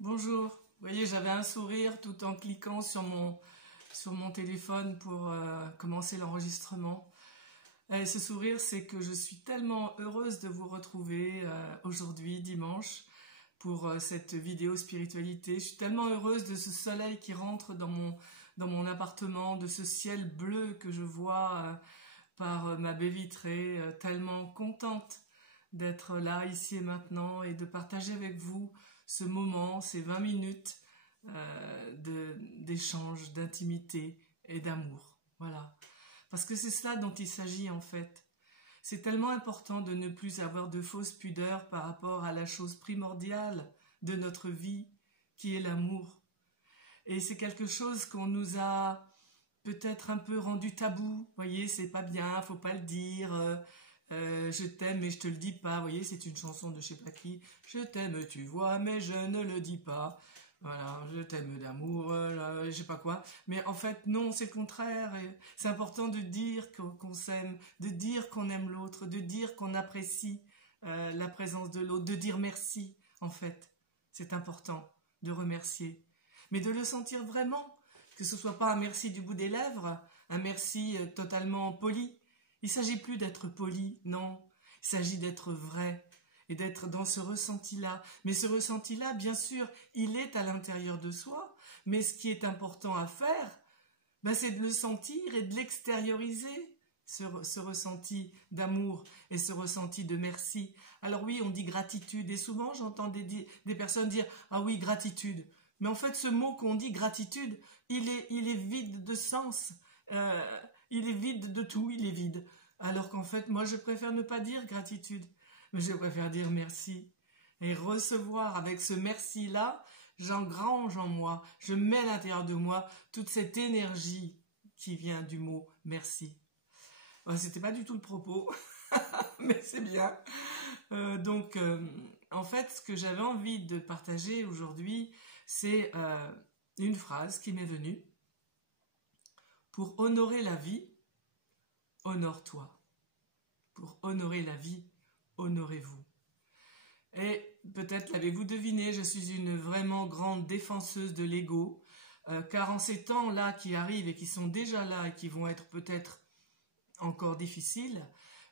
Bonjour, vous voyez, j'avais un sourire tout en cliquant sur mon téléphone pour commencer l'enregistrement. Et ce sourire, c'est que je suis tellement heureuse de vous retrouver aujourd'hui, dimanche, pour cette vidéo spiritualité. Je suis tellement heureuse de ce soleil qui rentre dans mon appartement, de ce ciel bleu que je vois par ma baie vitrée, tellement contente d'être là, ici et maintenant, et de partager avec vous ce moment, ces 20 minutes d'échange, d'intimité et d'amour. Voilà. Parce que c'est cela dont il s'agit en fait. C'est tellement important de ne plus avoir de fausses pudeurs par rapport à la chose primordiale de notre vie, qui est l'amour. Et c'est quelque chose qu'on nous a peut-être un peu rendu tabou. Vous voyez, c'est pas bien, faut pas le dire. Je t'aime mais je te le dis pas. Vous voyez, c'est une chanson de je sais pas qui. Je t'aime, tu vois, mais je ne le dis pas. Voilà, je t'aime d'amour, je sais pas quoi. Mais en fait, non, c'est le contraire. Et c'est important de dire qu'on s'aime, de dire qu'on aime l'autre, de dire qu'on apprécie la présence de l'autre, de dire merci, en fait. C'est important de remercier. Mais de le sentir vraiment, que ce soit pas un merci du bout des lèvres, un merci totalement poli. Il ne s'agit plus d'être poli, non. Il s'agit d'être vrai et d'être dans ce ressenti-là. Mais ce ressenti-là, bien sûr, il est à l'intérieur de soi. Mais ce qui est important à faire, c'est de le sentir et de l'extérioriser, ce ressenti d'amour et ce ressenti de merci. Alors oui, on dit gratitude. Et souvent, j'entends des personnes dire « Ah oui, gratitude ». Mais en fait, ce mot qu'on dit gratitude, il est vide de sens. Il est vide de tout, il est vide. Alors qu'en fait, moi, je préfère ne pas dire gratitude, mais je préfère dire merci. Et recevoir avec ce merci-là, j'engrange en moi, je mets à l'intérieur de moi toute cette énergie qui vient du mot merci. C'était pas du tout le propos, mais c'est bien. En fait, ce que j'avais envie de partager aujourd'hui, c'est une phrase qui m'est venue. Pour honorer la vie, honore-toi. Pour honorer la vie, honorez-vous. Et peut-être l'avez-vous deviné, je suis une vraiment grande défenseuse de l'ego, car en ces temps-là qui arrivent et qui sont déjà là et qui vont être peut-être encore difficiles,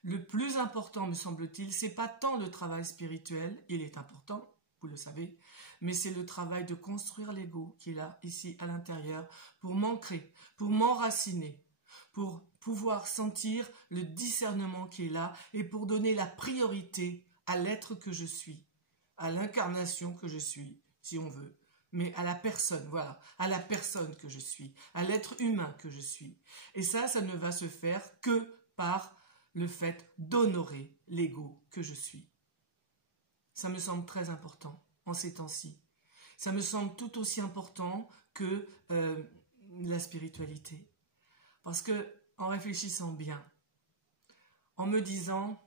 le plus important, me semble-t-il, c'est pas tant le travail spirituel, il est important, vous le savez, mais c'est le travail de construire l'ego qui est là, ici, à l'intérieur, pour m'ancrer, pour m'enraciner, pour pouvoir sentir le discernement qui est là et pour donner la priorité à l'être que je suis, à l'incarnation que je suis, si on veut, mais à la personne, voilà, à la personne que je suis, à l'être humain que je suis. Et ça ne va se faire que par le fait d'honorer l'ego que je suis. Ça me semble très important en ces temps-ci. Ça me semble tout aussi important que la spiritualité. Parce que, en réfléchissant bien, en me disant,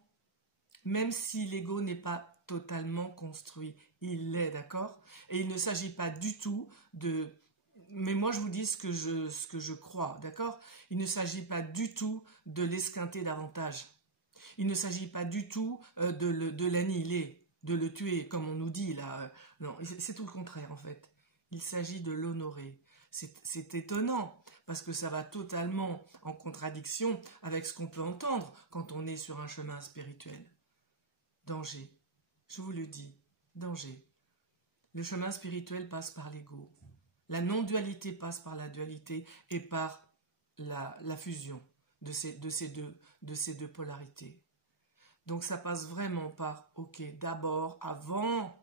même si l'ego n'est pas totalement construit, il l'est, d'accord? Et il ne s'agit pas du tout de... Mais moi, je vous dis ce que je crois, d'accord? Il ne s'agit pas du tout de l'esquinter davantage. Il ne s'agit pas du tout de l'annihiler, de le tuer, comme on nous dit là. Non, c'est tout le contraire, en fait. Il s'agit de l'honorer. C'est étonnant, parce que ça va totalement en contradiction avec ce qu'on peut entendre quand on est sur un chemin spirituel. Danger. Je vous le dis, danger. Le chemin spirituel passe par l'ego. La non-dualité passe par la dualité et par la fusion de ces deux polarités. Donc ça passe vraiment par, ok, d'abord, avant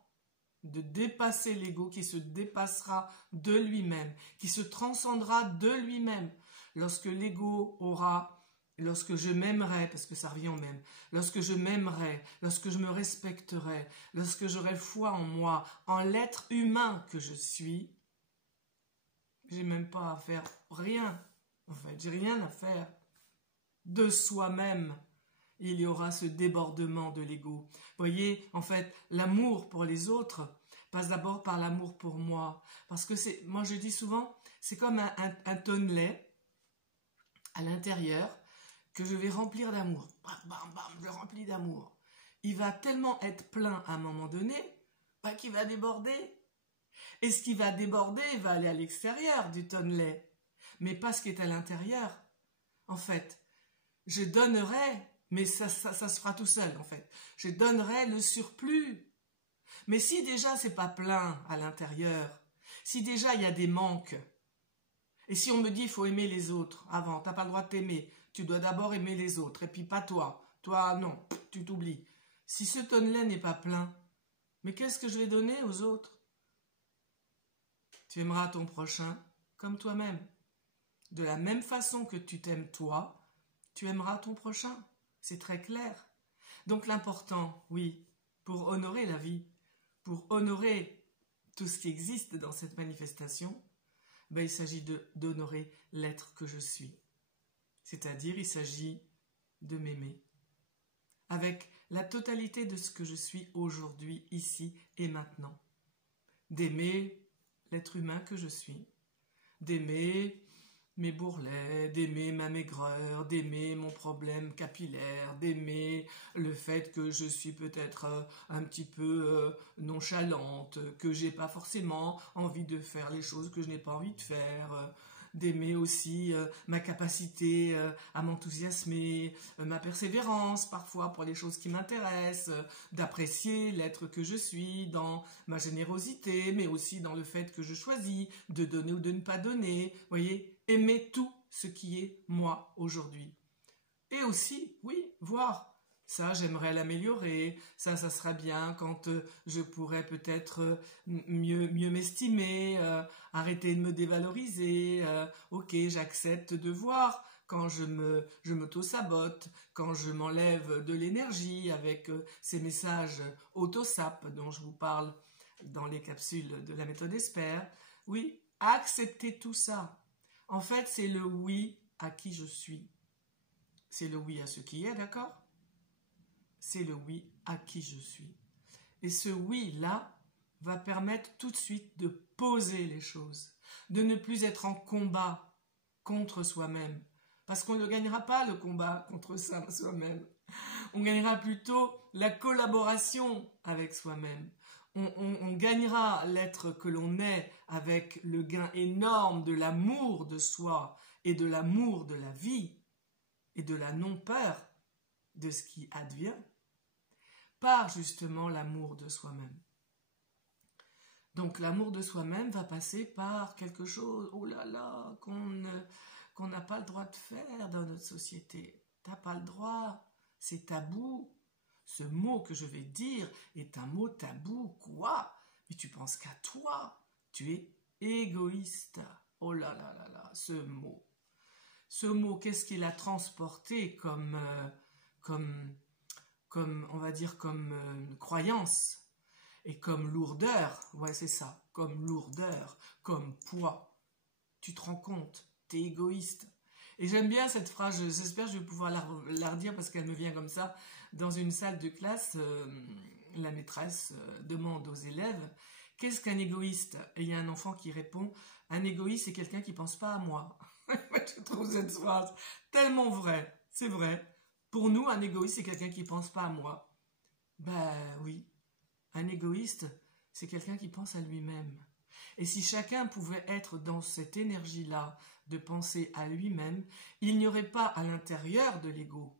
de dépasser l'ego qui se dépassera de lui-même, qui se transcendra de lui-même. Lorsque l'ego aura, lorsque je m'aimerai, parce que ça revient au même, lorsque je m'aimerai, lorsque je me respecterai, lorsque j'aurai foi en moi, en l'être humain que je suis, j'ai même pas à faire rien. En fait, j'ai rien à faire. De soi-même, il y aura ce débordement de l'ego. Vous voyez, en fait, l'amour pour les autres passe d'abord par l'amour pour moi. Parce que moi je dis souvent, c'est comme un tonnelet à l'intérieur que je vais remplir d'amour. Bam, bam, bam, je le remplis d'amour. Il va tellement être plein à un moment donné, qu'il va déborder. Et ce qui va déborder va aller à l'extérieur du tonnelet, mais pas ce qui est à l'intérieur. En fait, je donnerai, mais ça se fera tout seul en fait. Je donnerai le surplus. Mais si déjà c'est pas plein à l'intérieur, si déjà il y a des manques, et si on me dit il faut aimer les autres avant, t'as pas le droit de t'aimer, tu dois d'abord aimer les autres, et puis pas toi. Toi non, tu t'oublies. Si ce tonnelet n'est pas plein, mais qu'est-ce que je vais donner aux autres? Tu aimeras ton prochain comme toi-même. De la même façon que tu t'aimes toi, tu aimeras ton prochain. C'est très clair. Donc l'important, oui, pour honorer la vie, pour honorer tout ce qui existe dans cette manifestation, ben, il s'agit d'honorer l'être que je suis. C'est-à-dire, il s'agit de m'aimer. Avec la totalité de ce que je suis aujourd'hui, ici et maintenant. D'aimer l'être humain que je suis. D'aimer mes bourrelets, d'aimer ma maigreur, d'aimer mon problème capillaire, d'aimer le fait que je suis peut-être un petit peu nonchalante, que j'ai pas forcément envie de faire les choses que je n'ai pas envie de faire, d'aimer aussi ma capacité à m'enthousiasmer, ma persévérance parfois pour les choses qui m'intéressent, d'apprécier l'être que je suis dans ma générosité, mais aussi dans le fait que je choisis de donner ou de ne pas donner, vous voyez, aimer tout ce qui est moi aujourd'hui. Et aussi, oui, voir, ça j'aimerais l'améliorer, ça serait bien quand je pourrais peut-être mieux m'estimer, arrêter de me dévaloriser, ok, j'accepte de voir quand je m'auto-sabote, quand je m'enlève de l'énergie avec ces messages auto-sap dont je vous parle dans les capsules de la méthode Espère, oui, accepter tout ça. En fait, c'est le oui à qui je suis. C'est le oui à ce qui est, d'accord? C'est le oui à qui je suis. Et ce oui-là va permettre tout de suite de poser les choses, de ne plus être en combat contre soi-même. Parce qu'on ne gagnera pas le combat contre soi-même. On gagnera plutôt la collaboration avec soi-même. On gagnera l'être que l'on est avec le gain énorme de l'amour de soi et de l'amour de la vie et de la non-peur de ce qui advient par justement l'amour de soi-même. Donc l'amour de soi-même va passer par quelque chose, oh là là, qu'on n'a pas le droit de faire dans notre société. T'as pas le droit, c'est tabou. Ce mot que je vais dire est un mot tabou. Quoi? Mais tu penses qu'à toi. Tu es égoïste. Oh là là là là, ce mot. Ce mot, qu'est-ce qu'il a transporté comme on va dire, comme croyance et comme lourdeur. Ouais, c'est ça. Comme lourdeur, comme poids. Tu te rends compte? T'es égoïste. Et j'aime bien cette phrase, j'espère que je vais pouvoir la redire parce qu'elle me vient comme ça. Dans une salle de classe, la maîtresse demande aux élèves « Qu'est-ce qu'un égoïste ?» Et il y a un enfant qui répond « Un égoïste, c'est quelqu'un qui ne pense pas à moi. » Je trouve cette phrase tellement vraie. C'est vrai. Pour nous, un égoïste, c'est quelqu'un qui ne pense pas à moi. Ben oui, un égoïste, c'est quelqu'un qui pense à lui-même. Et si chacun pouvait être dans cette énergie-là, de penser à lui-même, il n'y aurait pas à l'intérieur de l'ego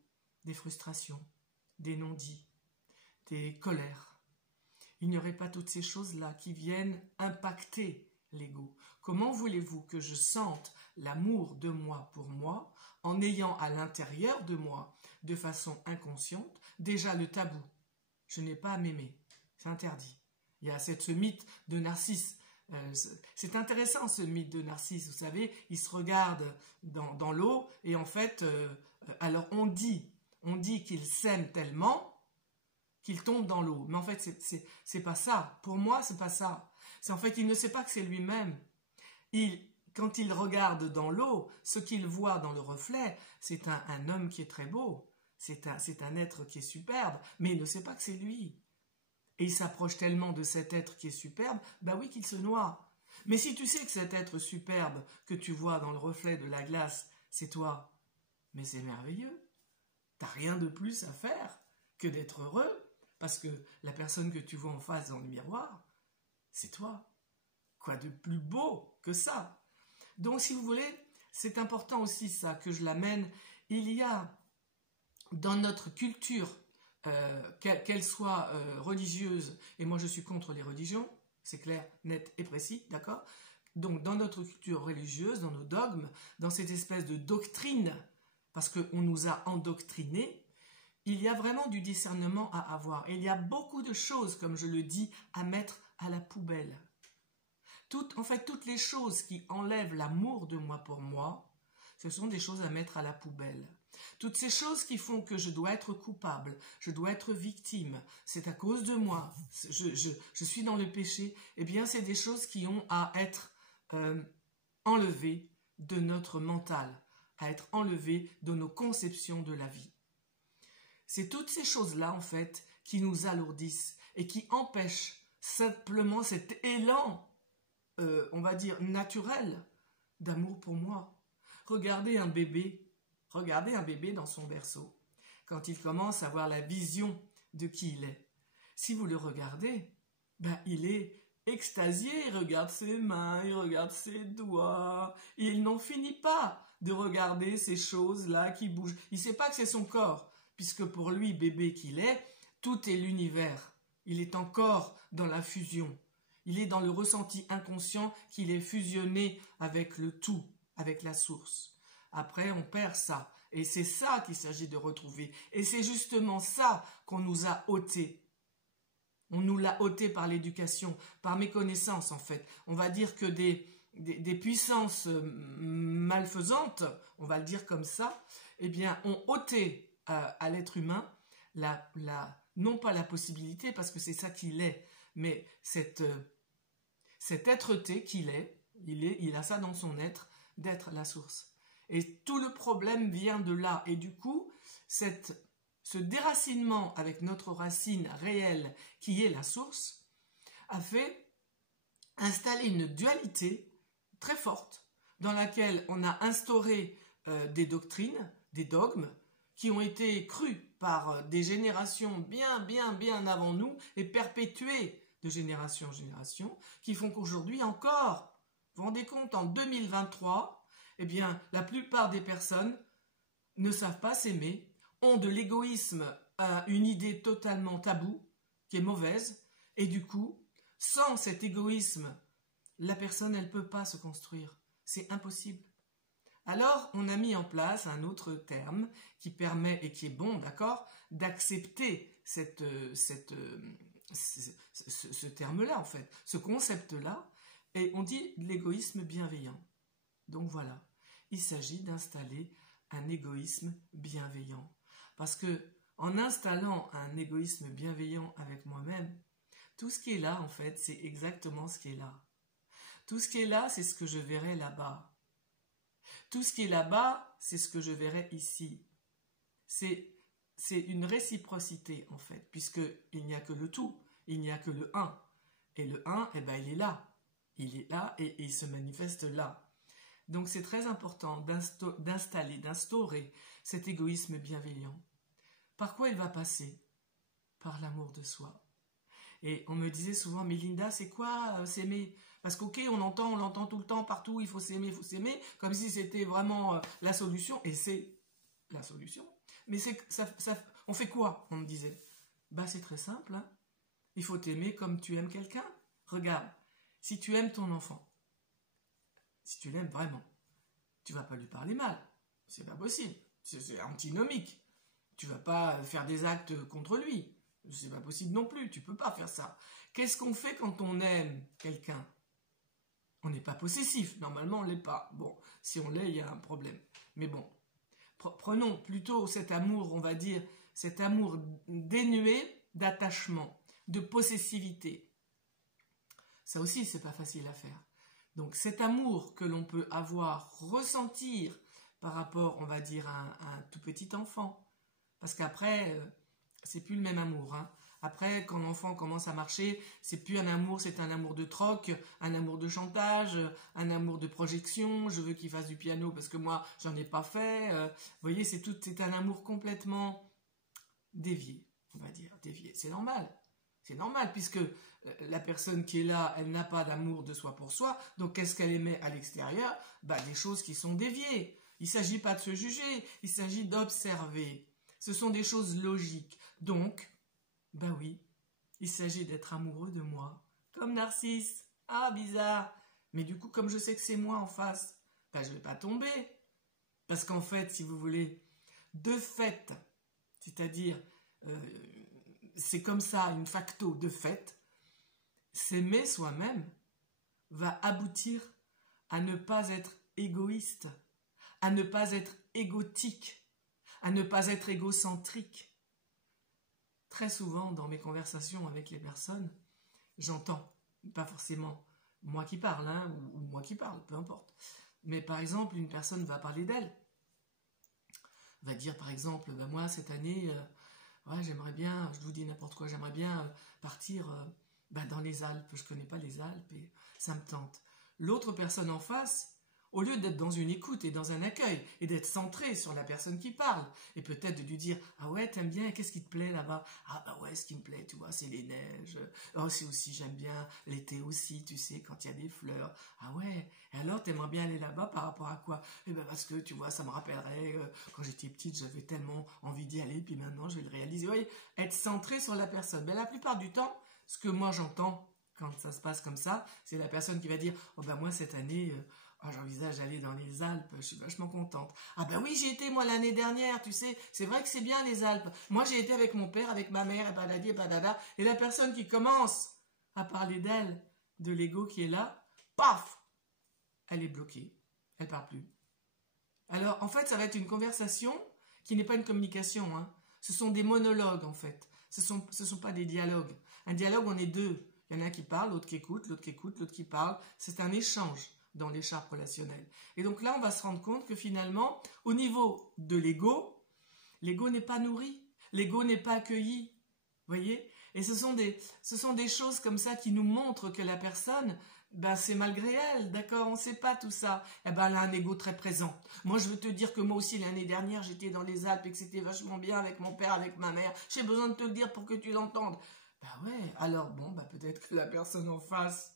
des frustrations, des non-dits, des colères. Il n'y aurait pas toutes ces choses-là qui viennent impacter l'ego. Comment voulez-vous que je sente l'amour de moi pour moi en ayant à l'intérieur de moi, de façon inconsciente, déjà le tabou? Je n'ai pas à m'aimer, c'est interdit. Il y a ce mythe de Narcisse. C'est intéressant ce mythe de Narcisse, vous savez, il se regarde dans l'eau et en fait, alors on dit qu'il s'aime tellement qu'il tombe dans l'eau. Mais en fait, c'est pas ça. Pour moi, c'est pas ça. C'est en fait, il ne sait pas que c'est lui-même. Quand il regarde dans l'eau, ce qu'il voit dans le reflet, c'est un homme qui est très beau. C'est un être qui est superbe, mais il ne sait pas que c'est lui. Et il s'approche tellement de cet être qui est superbe, bah oui qu'il se noie. Mais si tu sais que cet être superbe que tu vois dans le reflet de la glace, c'est toi, mais c'est merveilleux. T'as rien de plus à faire que d'être heureux, parce que la personne que tu vois en face dans le miroir, c'est toi. Quoi de plus beau que ça? Donc, si vous voulez, c'est important aussi ça, que je l'amène. Il y a dans notre culture, qu'elle soit religieuse, et moi je suis contre les religions, c'est clair, net et précis, d'accord? Donc dans notre culture religieuse, dans nos dogmes, dans cette espèce de doctrine, parce qu'on nous a endoctrinés, il y a vraiment du discernement à avoir. Et il y a beaucoup de choses, comme je le dis, à mettre à la poubelle. En fait, toutes les choses qui enlèvent l'amour de moi pour moi, ce sont des choses à mettre à la poubelle. Toutes ces choses qui font que je dois être coupable, je dois être victime, c'est à cause de moi, je suis dans le péché, eh bien c'est des choses qui ont à être enlevées de notre mental, à être enlevées de nos conceptions de la vie. C'est toutes ces choses-là, en fait, qui nous alourdissent et qui empêchent simplement cet élan, on va dire, naturel d'amour pour moi. Regardez un bébé dans son berceau, quand il commence à avoir la vision de qui il est. Si vous le regardez, ben, il est extasié, il regarde ses mains, il regarde ses doigts, et il n'en finit pas de regarder ces choses-là qui bougent. Il ne sait pas que c'est son corps, puisque pour lui, bébé qu'il est, tout est l'univers. Il est encore dans la fusion. Il est dans le ressenti inconscient qu'il est fusionné avec le tout, avec la source. Après, on perd ça. Et c'est ça qu'il s'agit de retrouver. Et c'est justement ça qu'on nous a ôté. On nous l'a ôté par l'éducation, par méconnaissance en fait. On va dire que des puissances malfaisantes, on va le dire comme ça, eh bien, ont ôté à l'être humain non pas la possibilité, parce que c'est ça qu'il est, mais cet être-té qu'il est, il a ça dans son être, d'être la source. Et tout le problème vient de là. Et du coup, ce déracinement avec notre racine réelle, qui est la source, a fait installer une dualité très forte, dans laquelle on a instauré des doctrines, des dogmes, qui ont été crus par des générations bien avant nous, et perpétués de génération en génération, qui font qu'aujourd'hui encore, vous vous rendez compte, en 2023, eh bien, la plupart des personnes ne savent pas s'aimer, ont de l'égoïsme, une idée totalement taboue, qui est mauvaise, et du coup, sans cet égoïsme, la personne, elle ne peut pas se construire. C'est impossible. Alors, on a mis en place un autre terme qui permet, et qui est bon, d'accord, d'accepter ce terme-là, en fait, ce concept-là, et on dit l'égoïsme bienveillant. Donc voilà, il s'agit d'installer un égoïsme bienveillant. Parce que en installant un égoïsme bienveillant avec moi-même, tout ce qui est là, en fait, c'est exactement ce qui est là. Tout ce qui est là, c'est ce que je verrai là-bas. Tout ce qui est là-bas, c'est ce que je verrai ici. C'est une réciprocité, en fait, puisqu'il n'y a que le tout, il n'y a que le un. Et le un, eh ben, il est là. Il est là et il se manifeste là. Donc c'est très important d'instaurer cet égoïsme bienveillant. Par quoi il va passer? Par l'amour de soi. Et on me disait souvent, mais Linda, c'est quoi s'aimer? Parce qu'ok, on l'entend tout le temps, partout, il faut s'aimer, comme si c'était vraiment la solution, et c'est la solution. Mais on fait quoi? On me disait. Bah c'est très simple, hein. Il faut t'aimer comme tu aimes quelqu'un. Regarde, si tu aimes ton enfant, si tu l'aimes vraiment, tu vas pas lui parler mal. C'est pas possible. C'est antinomique. Tu vas pas faire des actes contre lui. C'est pas possible non plus. Tu peux pas faire ça. Qu'est-ce qu'on fait quand on aime quelqu'un? On n'est pas possessif. Normalement, on l'est pas. Bon, si on l'est, il y a un problème. Mais bon, prenons plutôt cet amour, on va dire, cet amour dénué d'attachement, de possessivité. Ça aussi, c'est pas facile à faire. Donc cet amour que l'on peut avoir, ressentir par rapport, on va dire, à un tout petit enfant. Parce qu'après, c'est plus le même amour. Hein. Après, quand l'enfant commence à marcher, c'est plus un amour, c'est un amour de troc, un amour de chantage, un amour de projection. Je veux qu'il fasse du piano parce que moi, j'en ai pas fait. Vous voyez, c'est un amour complètement dévié, on va dire, dévié. C'est normal. C'est normal, puisque la personne qui est là, elle n'a pas d'amour de soi pour soi, donc qu'est-ce qu'elle émet à l'extérieur? Des choses qui sont déviées. Il ne s'agit pas de se juger, il s'agit d'observer. Ce sont des choses logiques. Donc, oui, il s'agit d'être amoureux de moi, comme Narcisse. Ah, bizarre. Mais du coup, comme je sais que c'est moi en face, je ne vais pas tomber. Parce qu'en fait, si vous voulez, de fait, c'est-à-dire, c'est comme ça, une facto de fait, s'aimer soi-même va aboutir à ne pas être égoïste, à ne pas être égotique, à ne pas être égocentrique. Très souvent, dans mes conversations avec les personnes, j'entends, pas forcément moi qui parle, ou moi qui parle, peu importe, mais par exemple, une personne va parler d'elle, va dire par exemple, moi cette année, j'aimerais bien, je vous dis n'importe quoi, j'aimerais bien partir dans les Alpes, je ne connais pas les Alpes et ça me tente. L'autre personne en face, au lieu d'être dans une écoute et dans un accueil et d'être centré sur la personne qui parle et peut-être de lui dire « Ah ouais, t'aimes bien, qu'est-ce qui te plaît là-bas ?»« Ah ouais, ce qui me plaît, tu vois, c'est les neiges. Oh, c'est aussi, j'aime bien l'été aussi, tu sais, quand il y a des fleurs. Ah ouais, et alors t'aimerais bien aller là-bas par rapport à quoi ?»« Parce que, tu vois, ça me rappellerait, quand j'étais petite, j'avais tellement envie d'y aller, puis maintenant, je vais le réaliser. » Vous voyez, être centré sur la personne. La plupart du temps, ce que moi j'entends quand ça se passe comme ça, c'est la personne qui va dire « Oh moi, cette année... j'envisage d'aller dans les Alpes, je suis vachement contente. Ah oui, j'y étais moi l'année dernière, tu sais, c'est vrai que c'est bien les Alpes. Moi j'ai été avec mon père, avec ma mère, et badadi et badada. Et la personne qui commence à parler d'elle, de l'ego qui est là, paf, elle est bloquée, elle parle plus. Alors en fait ça va être une conversation qui n'est pas une communication, Ce sont des monologues en fait, ce sont pas des dialogues. Un dialogue on est deux, il y en a un qui parle, l'autre qui écoute, l'autre qui parle, c'est un échange dans l'écharpe relationnelle. Et donc là, on va se rendre compte que finalement, au niveau de l'ego n'est pas nourri, l'ego n'est pas accueilli, voyez. Et ce sont des choses comme ça qui nous montrent que la personne, c'est malgré elle, d'accord, on ne sait pas tout ça. Elle a un ego très présent. Moi, je veux te dire que moi aussi, l'année dernière, j'étais dans les Alpes et que c'était vachement bien avec mon père, avec ma mère. J'ai besoin de te le dire pour que tu l'entendes. Ouais, alors peut-être que la personne en face,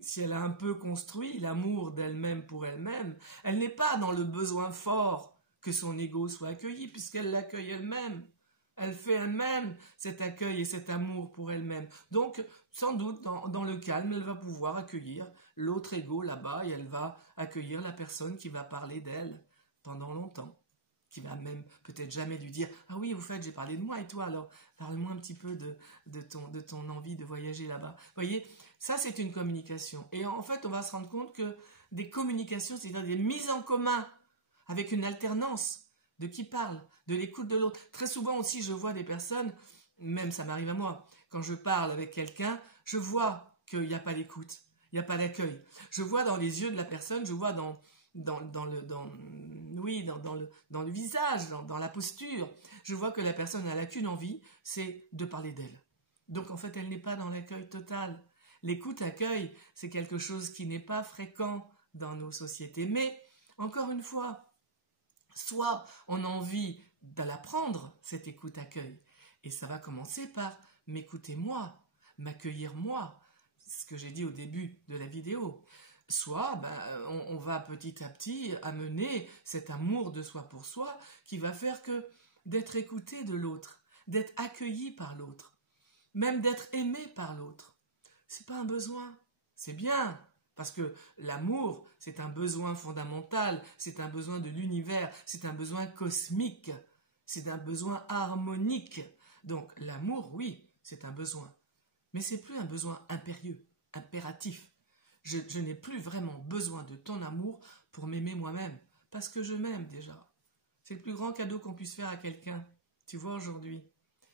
si elle a un peu construit l'amour d'elle-même pour elle-même, elle n'est pas dans le besoin fort que son ego soit accueilli, puisqu'elle l'accueille elle-même. Elle fait elle-même cet accueil et cet amour pour elle-même. Donc, sans doute, dans le calme, elle va pouvoir accueillir l'autre ego là-bas et elle va accueillir la personne qui va parler d'elle pendant longtemps. Qui va même peut-être jamais lui dire « Ah oui, au fait, j'ai parlé de moi et toi, alors parle-moi un petit peu de ton envie de voyager là-bas. » Vous voyez, ça c'est une communication. Et en fait, on va se rendre compte que des communications, c'est-à-dire des mises en commun avec une alternance de qui parle, de l'écoute de l'autre. Très souvent aussi, je vois des personnes, même ça m'arrive à moi, quand je parle avec quelqu'un, je vois qu'il n'y a pas d'écoute, il n'y a pas d'accueil. Je vois dans les yeux de la personne, je vois dans le visage, dans la posture, je vois que la personne n'a qu'une envie, c'est de parler d'elle. Donc en fait, elle n'est pas dans l'accueil total. L'écoute-accueil, c'est quelque chose qui n'est pas fréquent dans nos sociétés. Mais, encore une fois, soit on a envie de l'apprendre, cette écoute-accueil, et ça va commencer par m'écouter moi, m'accueillir moi, ce que j'ai dit au début de la vidéo. Soit on va petit à petit amener cet amour de soi pour soi qui va faire que d'être écouté de l'autre, d'être accueilli par l'autre, même d'être aimé par l'autre. C'est pas un besoin, c'est bien, parce que l'amour, c'est un besoin fondamental, c'est un besoin de l'univers, c'est un besoin cosmique, c'est un besoin harmonique. Donc l'amour, oui, c'est un besoin, mais c'est plus un besoin impérieux, impératif. Je n'ai plus vraiment besoin de ton amour pour m'aimer moi-même, parce que je m'aime déjà. C'est le plus grand cadeau qu'on puisse faire à quelqu'un. Tu vois, aujourd'hui,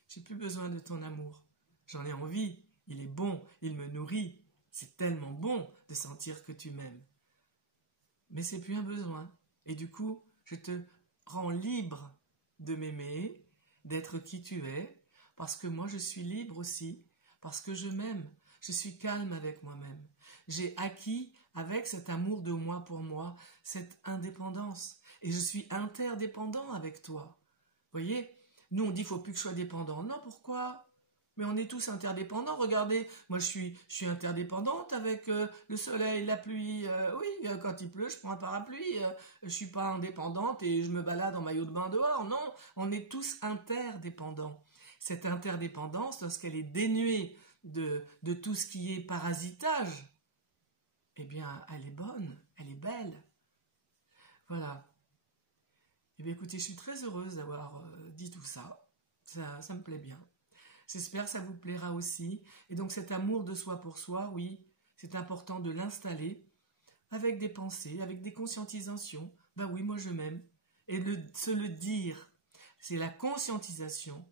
j'ai plus besoin de ton amour. J'en ai envie, il est bon, il me nourrit. C'est tellement bon de sentir que tu m'aimes. Mais c'est plus un besoin. Et du coup, je te rends libre de m'aimer, d'être qui tu es, parce que moi je suis libre aussi, parce que je m'aime. Je suis calme avec moi-même. J'ai acquis avec cet amour de moi pour moi, cette indépendance. Et je suis interdépendant avec toi. Vous voyez, nous on dit qu'il ne faut plus que je sois dépendant. Non, pourquoi? Mais on est tous interdépendants. Regardez, moi je suis interdépendante avec le soleil, la pluie. Oui, quand il pleut, je prends un parapluie. Je suis pas indépendante et je me balade en maillot de bain dehors. Non, on est tous interdépendants. Cette interdépendance, lorsqu'elle est dénuée de tout ce qui est parasitage, eh bien, elle est bonne, elle est belle. Voilà. Eh bien, écoutez, je suis très heureuse d'avoir dit tout ça. Ça me plaît bien. J'espère que ça vous plaira aussi. Et donc cet amour de soi pour soi, oui, c'est important de l'installer avec des pensées, avec des conscientisations. Ben oui, moi je m'aime. Et se le dire, c'est la conscientisation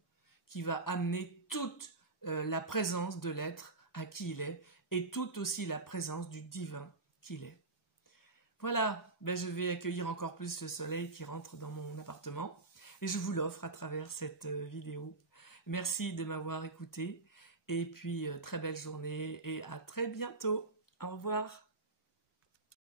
qui va amener toute la présence de l'être à qui il est et toute aussi la présence du divin qu'il est. Voilà, ben je vais accueillir encore plus le soleil qui rentre dans mon appartement et je vous l'offre à travers cette vidéo. Merci de m'avoir écouté et puis très belle journée et à très bientôt. Au revoir.